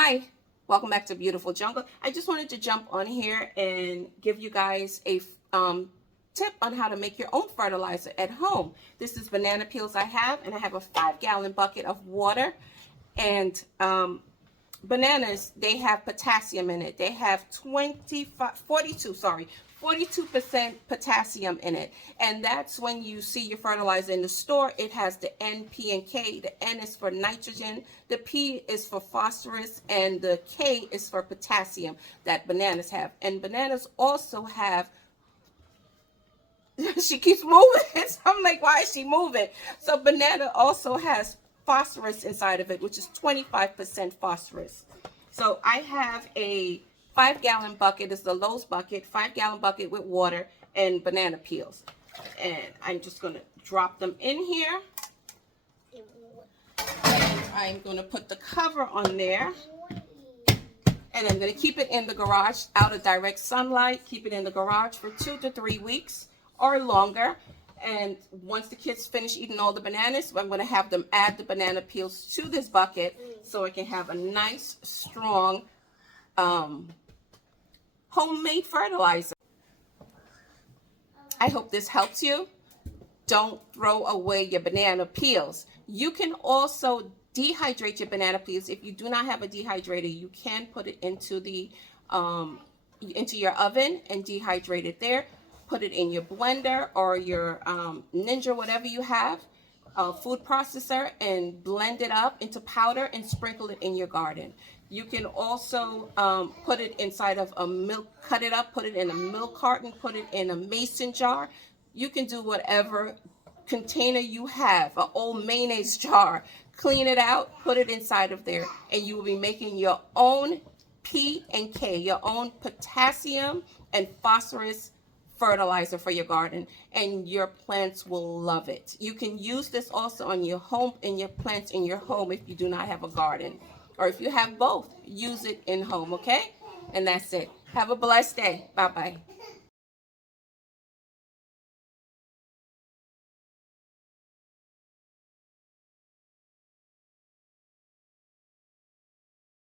Hi, welcome back to Beautiful Jungle. I just wanted to jump on here and give you guys a tip on how to make your own fertilizer at home. This is banana peels I have, and I have a 5-gallon bucket of water. And bananas, they have potassium in it. They have 42% potassium in it. And that's when you see your fertilizer in the store, it has the N, P, and K. The N is for nitrogen, the P is for phosphorus, and the K is for potassium that bananas have. And bananas also have, she keeps moving. So I'm like, why is she moving? So banana also has phosphorus inside of it, which is 25% phosphorus. So I have a 5-gallon bucket. It's the Lowe's bucket, 5-gallon bucket with water and banana peels. And I'm just going to drop them in here. And I'm going to put the cover on there. And I'm going to keep it in the garage out of direct sunlight. Keep it in the garage for 2 to 3 weeks or longer. And once the kids finish eating all the bananas, I'm going to have them add the banana peels to this bucket so it can have a nice, strong homemade fertilizer. I hope this helps you. Don't throw away your banana peels. You can also dehydrate your banana peels. If you do not have a dehydrator, you can put it into the into your oven and dehydrate it there. Put it in your blender or your Ninja, whatever you have, food processor, and blend it up into powder and sprinkle it in your garden. You can also put it inside of a milk, cut it up, put it in a milk carton, put it in a mason jar. You can do whatever container you have, an old mayonnaise jar. Clean it out, put it inside of there, and you will be making your own P and K, your own potassium and phosphorus fertilizer for your garden, and your plants will love it. You can use this also on your home, in your plants in your home if you do not have a garden, or if you have both, use it in home. Okay, and that's it. Have a blessed day. Bye bye.